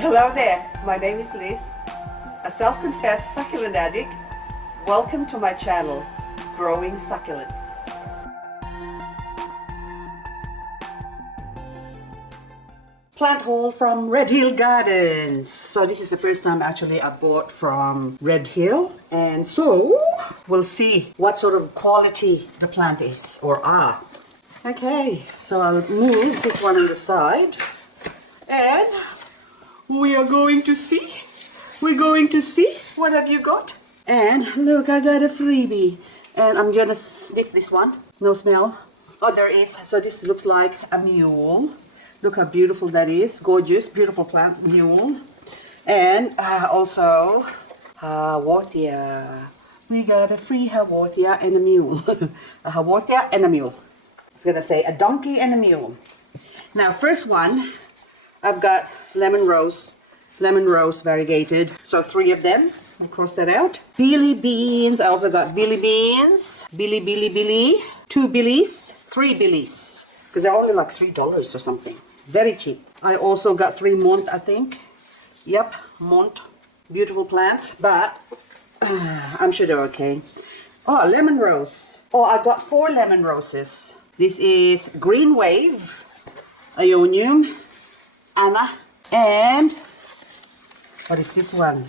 Hello there, my name is Liz, a self-confessed succulent addict. Welcome to my channel, Growing Succulents. Plant haul from Red Hill Gardens. So this is the first time actually I bought from Red Hill, and so we'll see what sort of quality the plant is or are. Okay, so I'll move this one on the side, and we are going to see. We're going to see what have you got. And look, I got a freebie, and I'm gonna sniff this one. No smell. Oh, there is. So this looks like a mule. Look how beautiful that is. Gorgeous, beautiful plant, mule. And also Haworthia. We got a free Haworthia and a mule. A Haworthia and a mule. I was gonna say a donkey and a mule. Now, first one, I've got lemon rose variegated. So 3 of them. I'll cross that out. Billy beans. I also got Billy beans. Billy. 2 billies. 3 billies. Because they're only like $3 or something. Very cheap. I also got 3 Mont, I think. Yep, Mont. Beautiful plants, but I'm sure they're okay. Oh, lemon rose. Oh, I got 4 lemon roses. This is Green Wave, Ionium, Anna, and what is this one?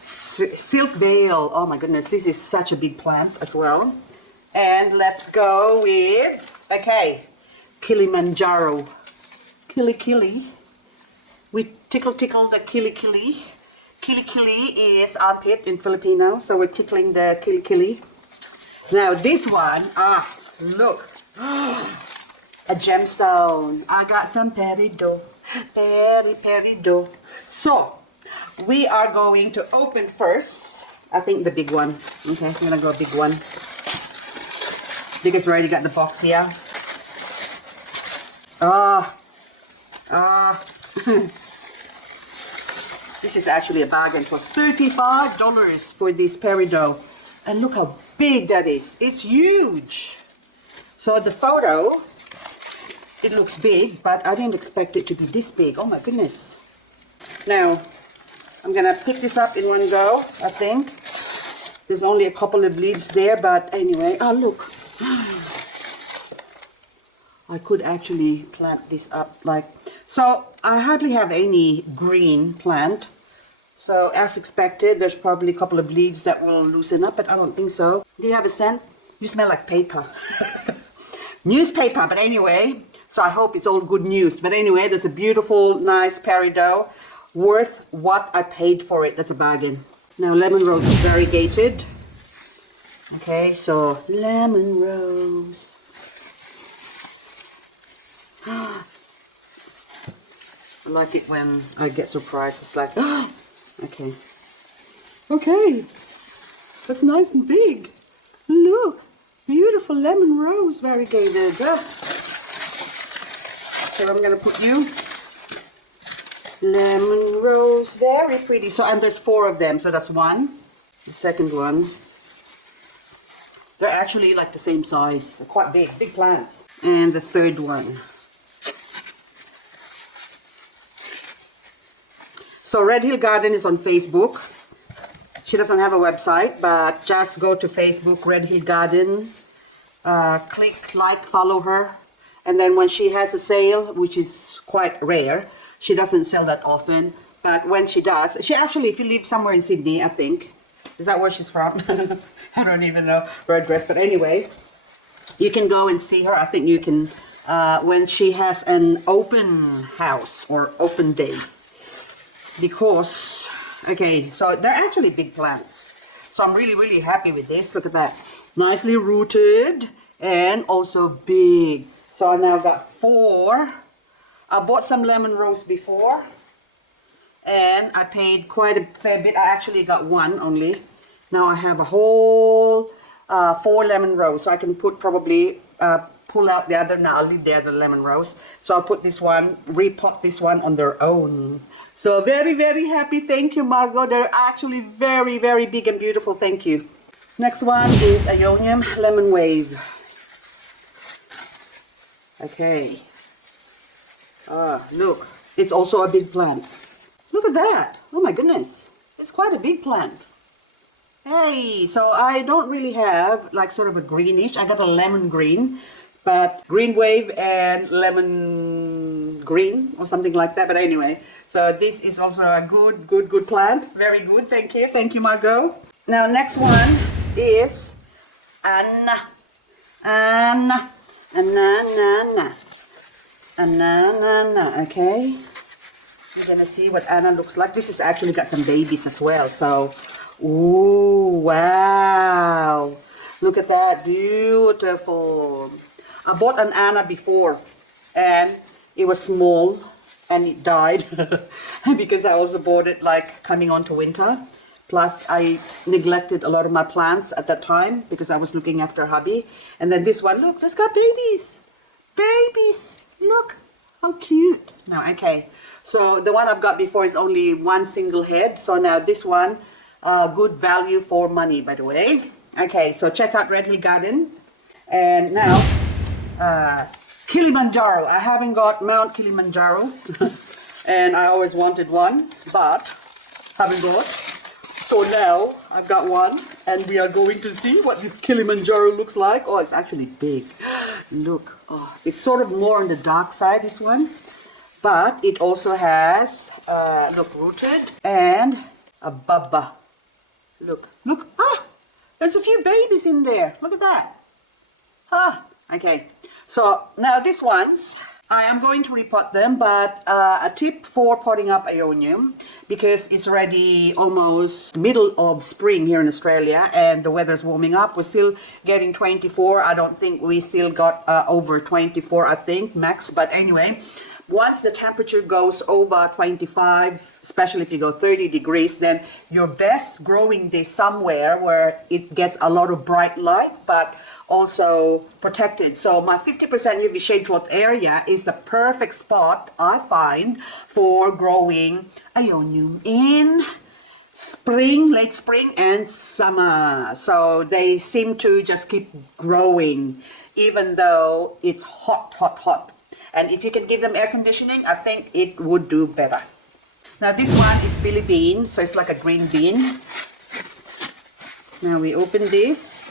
Silk Veil. Oh my goodness, this is such a big plant as well. And let's go with, okay, Kilim Manjaru. Kili. We tickle the kili. Kili is armpit in Filipino, so we're tickling the kili. Now this one, look, a gemstone. I got some peridot. So we are going to open first. I think the big one. Okay, I'm gonna go big one because we already got the box here. This is actually a bargain for $35 for this peridot. And look how big that is. It's huge. So the photo, it looks big, but I didn't expect it to be this big. Oh my goodness. Now, I'm gonna pick this up in one go, I think. There's only a couple of leaves there, but anyway. Oh, look. I could actually plant this up like, so I hardly have any green plant. So as expected, there's probably a couple of leaves that will loosen up, but I don't think so. Do you have a scent? You smell like paper. Newspaper, but anyway, so I hope it's all good news. But anyway, there's a beautiful, nice peridot, worth what I paid for it. That's a bargain. Now lemon rose is variegated. Okay, so lemon rose. I like it when I get surprised. It's like, okay, that's nice and big. Look, beautiful lemon rose variegated. So I'm gonna put you lemon rose, very pretty. So, and there's 4 of them, so that's 1. The second one, they're actually like the same size, quite big plants. And the third one. So Red Hill Garden is on Facebook. She doesn't have a website, but just go to Facebook, Red Hill Garden, click like, follow her. And then when she has a sale, which is quite rare, she doesn't sell that often, but when she does, she actually, if you live somewhere in Sydney, I think, is that where she's from? I don't even know her address, but anyway, you can go and see her. I think you can, when she has an open house or open day. Because, okay, so they're actually big plants. So I'm really happy with this. Look at that. Nicely rooted and also big. So I now got 4. I bought some lemon rose before. And I paid quite a fair bit. I actually got 1 only. Now I have a whole 4 lemon rose. So I can put probably, pull out the other. Now I'll leave the other lemon rose. So I'll put this one, repot this one on their own. So very happy. Thank you, Margot. They're actually very big and beautiful. Thank you. Next one is Ionium Lemon Wave. Okay. Look, it's also a big plant. at that. Oh my goodness. It's quite a big plant. Hey, so I don't really have like sort of a greenish. I got a lemon green, but green wave and lemon green or something like that. But anyway, so this is also a good plant. Very good. Thank you. Thank you, Margot. Now, next one is Anna. Okay. We're gonna see what Anna looks like. This has actually got some babies as well. So, ooh, wow. Look at that, beautiful. I bought an Anna before and it was small and it died because I also bought it like coming on to winter. Plus I neglected a lot of my plants at that time because I was looking after hubby. And then this one, look, it's got babies. Babies, look how cute. Now, okay, so the one I've got before is only one single head. So now this one, good value for money, by the way. Okay, so check out Red Hill Gardens. And now, Kilim Manjaru. I haven't got Mount Kilimanjaro. And I always wanted one, but haven't got. So now I've got one, and we are going to see what this Kilimanjaro looks like. Oh, it's actually big. Look, oh, it's sort of more on the dark side, this one. But it also has, look, rooted and a baba. Look, look, there's a few babies in there. Look at that. Okay. So now these ones, I am going to repot them, but a tip for potting up Ionium, because it's already almost middle of spring here in Australia and the weather's warming up. We're still getting 24. I don't think we still got over 24, I think, max. But anyway, once the temperature goes over 25, especially if you go 30 degrees, then you're best growing this somewhere where it gets a lot of bright light, but also protected. So my 50% UV shade cloth area is the perfect spot, I find, for growing Ionium in spring, late spring and summer. So they seem to just keep growing even though it's hot. And if you can give them air conditioning, I think it would do better. Now this one is Billy Bean, so it's like a green bean. Now we open this.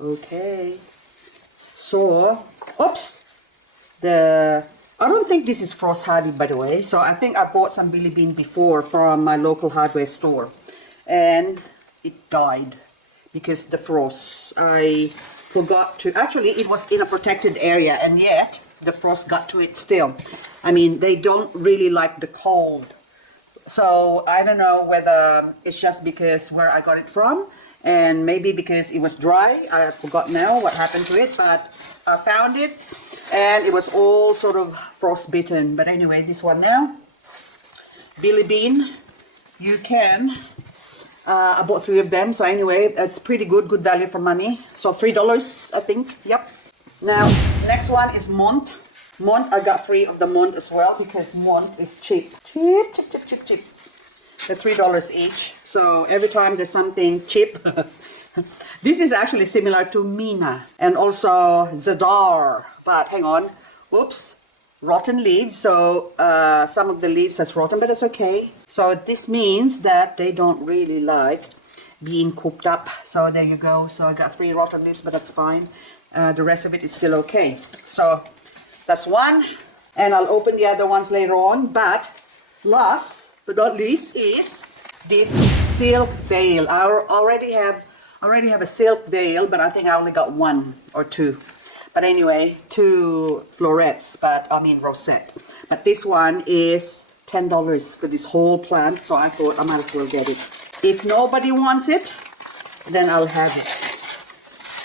Okay. So, oops. I don't think this is frost hardy, by the way. So I think I bought some Billy Bean before from my local hardware store. And it died because the frost. I forgot to, actually it was in a protected area and yet the frost got to it still. I mean, they don't really like the cold. So I don't know whether it's just because where I got it from and maybe because it was dry. I forgot now what happened to it, but I found it and it was all sort of frostbitten. But anyway, this one now, Billy Bean, you can I bought 3 of them, so anyway, it's pretty good value for money. So $3, I think. Yep. Now, next one is Mont. Mont, I got 3 of the Mont as well because Mont is cheap. Cheap. They're $3 each. So every time there's something cheap. This is actually similar to Mina and also Zadar. But hang on. Whoops. Rotten leaves. So some of the leaves has rotten, but that's okay. So this means that they don't really like being cooped up. So there you go. So I got 3 rotten leaves, but that's fine. The rest of it is still okay. So that's one. And I'll open the other ones later on. But last but not least is this silk veil. I already have a silk veil, but I think I only got 1 or 2. But anyway, 2 florets, but I mean rosette. But this one is $10 for this whole plant, so I thought I might as well get it. If nobody wants it, then I'll have it.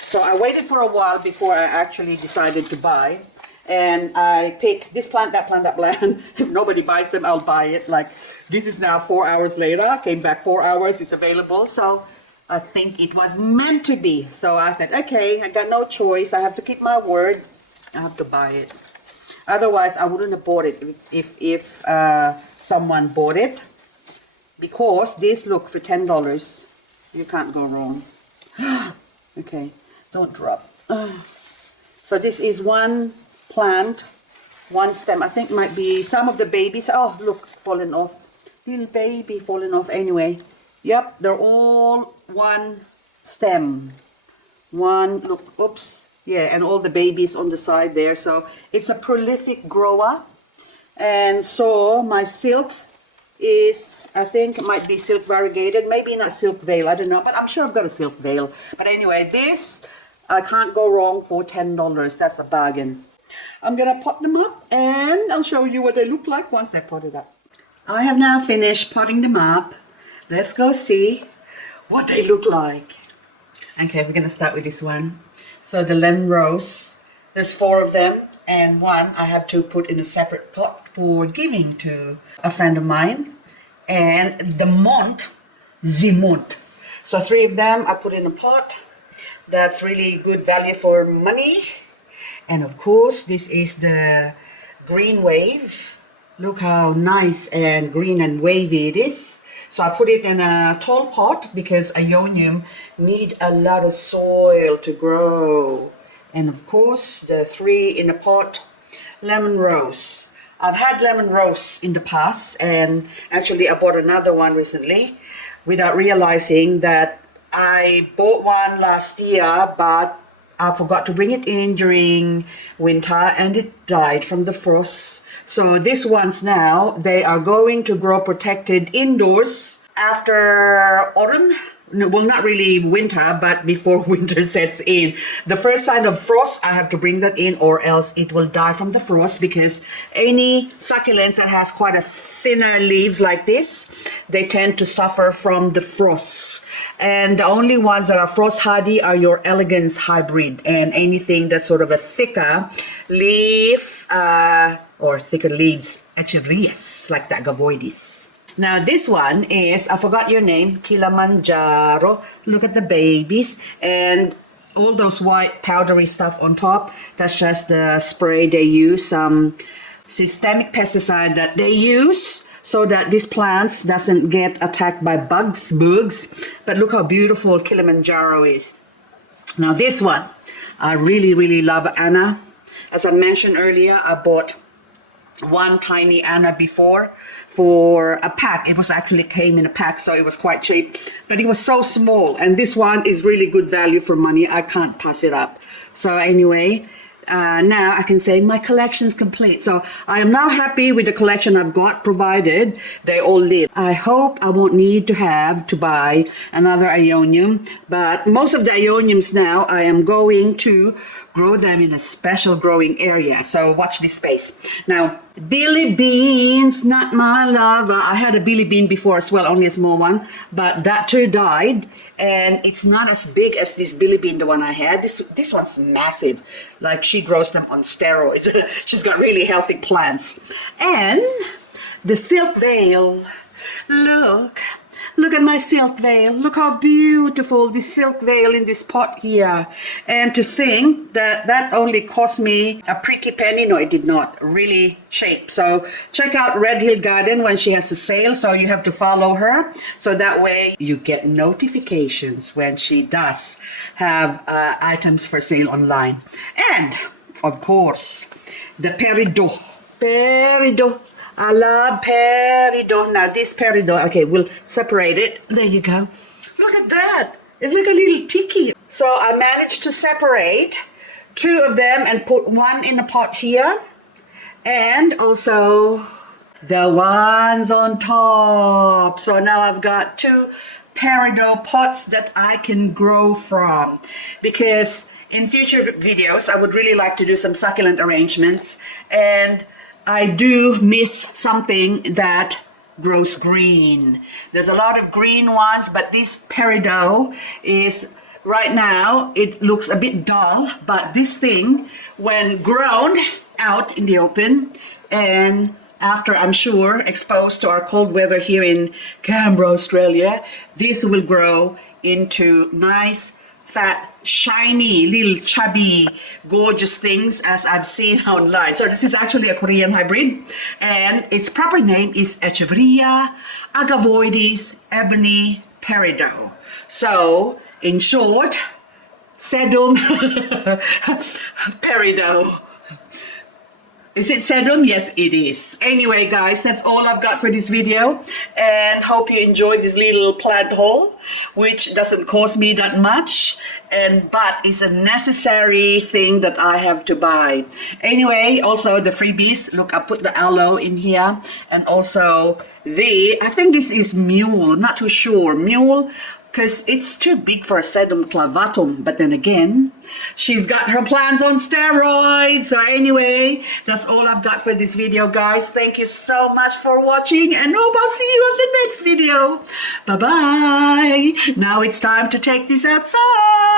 So I waited for a while before I actually decided to buy. And I pick this plant, that plant, that plant. If nobody buys them, I'll buy it. Like, this is now 4 hours later. Came back 4 hours, it's available. So I think it was meant to be. So I thought, okay, I got no choice. I have to keep my word. I have to buy it. Otherwise, I wouldn't have bought it if someone bought it. Because this, look, for $10, you can't go wrong. Okay, don't drop. So this is one plant one stem. I think might be some of the babies. Oh, look, fallen off. Little baby fallen off anyway. Yep, they're all one stem. One, look, oops. Yeah, and all the babies on the side there. So it's a prolific grower. And so my silk is, I think it might be silk variegated, maybe not silk veil, I don't know, but I'm sure I've got a silk veil. But anyway, this, I can't go wrong for $10. That's a bargain. I'm gonna pot them up and I'll show you what they look like once they're potted up. I have now finished potting them up. Let's go see what they look like. Okay, we're gonna start with this one. So the lemon rose, there's 4 of them, and one I have to put in a separate pot for giving to a friend of mine. And the Mont Mont. So 3 of them I put in a pot. That's really good value for money. And of course, this is the green wave. Look how nice and green and wavy it is. So I put it in a tall pot because Ionium need a lot of soil to grow. And of course, the 3 in a pot, lemon rose. I've had lemon rose in the past, and actually I bought another one recently without realizing that I bought one last year, but I forgot to bring it in during winter and it died from the frost. So these ones now, they are going to grow protected indoors after autumn. Well, not really winter, but before winter sets in. The first sign of frost, I have to bring that in or else it will die from the frost, because any succulents that has quite a thinner leaves like this, they tend to suffer from the frost. And the only ones that are frost hardy are your elegance hybrid and anything that's sort of a thicker leaf or thicker leaves, echeverias, like the agavoides. Now this one is, I forgot your name, Kilim Manjaru. Look at the babies and all those white powdery stuff on top. That's just the spray they use, some systemic pesticide that they use so that these plants doesn't get attacked by bugs. But look how beautiful Kilim Manjaru is. Now this one, I really love Anna. As I mentioned earlier, I bought one tiny Anna before for a pack. It was actually came in a pack, so it was quite cheap, but it was so small, and this one is really good value for money. I can't pass it up. So anyway, now I can say my collection's complete. So I am now happy with the collection I've got, provided they all live. I hope I won't need to have to buy another Ionium, but most of the Ioniums now I am going to grow them in a special growing area. So watch this space. Now, Billy Beans, not my lover. I had a Billy Bean before as well, only a small one, but that too died. And it's not as big as this Billy Bean, the one I had. This one's massive. Like, she grows them on steroids. She's got really healthy plants. And the silk veil. Look at my silk veil. Look how beautiful this silk veil in this pot here. And to think that that only cost me a pretty penny. No, it did not. Really cheap. So check out Red Hill Garden when she has a sale. So you have to follow her. So that way you get notifications when she does have items for sale online. And, of course, the peridot. I love peridot. Now this peridot, okay, we'll separate it. There you go. Look at that. It's like a little tiki. So I managed to separate 2 of them and put one in a pot here. And also the ones on top. So now I've got 2 peridot pots that I can grow from. Because in future videos, I would really like to do some succulent arrangements. And I do miss something that grows green. There's a lot of green ones, but this peridot is, right now, it looks a bit dull, but this thing, when grown out in the open, and after, I'm sure, exposed to our cold weather here in Canberra, Australia, this will grow into nice, fat, shiny, little chubby, gorgeous things as I've seen online. So this is actually a Korean hybrid, and its proper name is Echeveria agavoides ebony peridot. So in short, sedum peridot. Is it sedum? Yes, it is. Anyway, guys, that's all I've got for this video. And hope you enjoyed this little plant haul, which doesn't cost me that much, but is a necessary thing that I have to buy. Anyway, also the freebies. Look, I put the aloe in here, and also I think this is mule. I'm not too sure. Mule, because it's too big for sedum clavatum. But then again, she's got her plants on steroids. So anyway, that's all I've got for this video, guys. Thank you so much for watching, and hope I'll see you on the next video. Bye-bye. Now it's time to take this outside.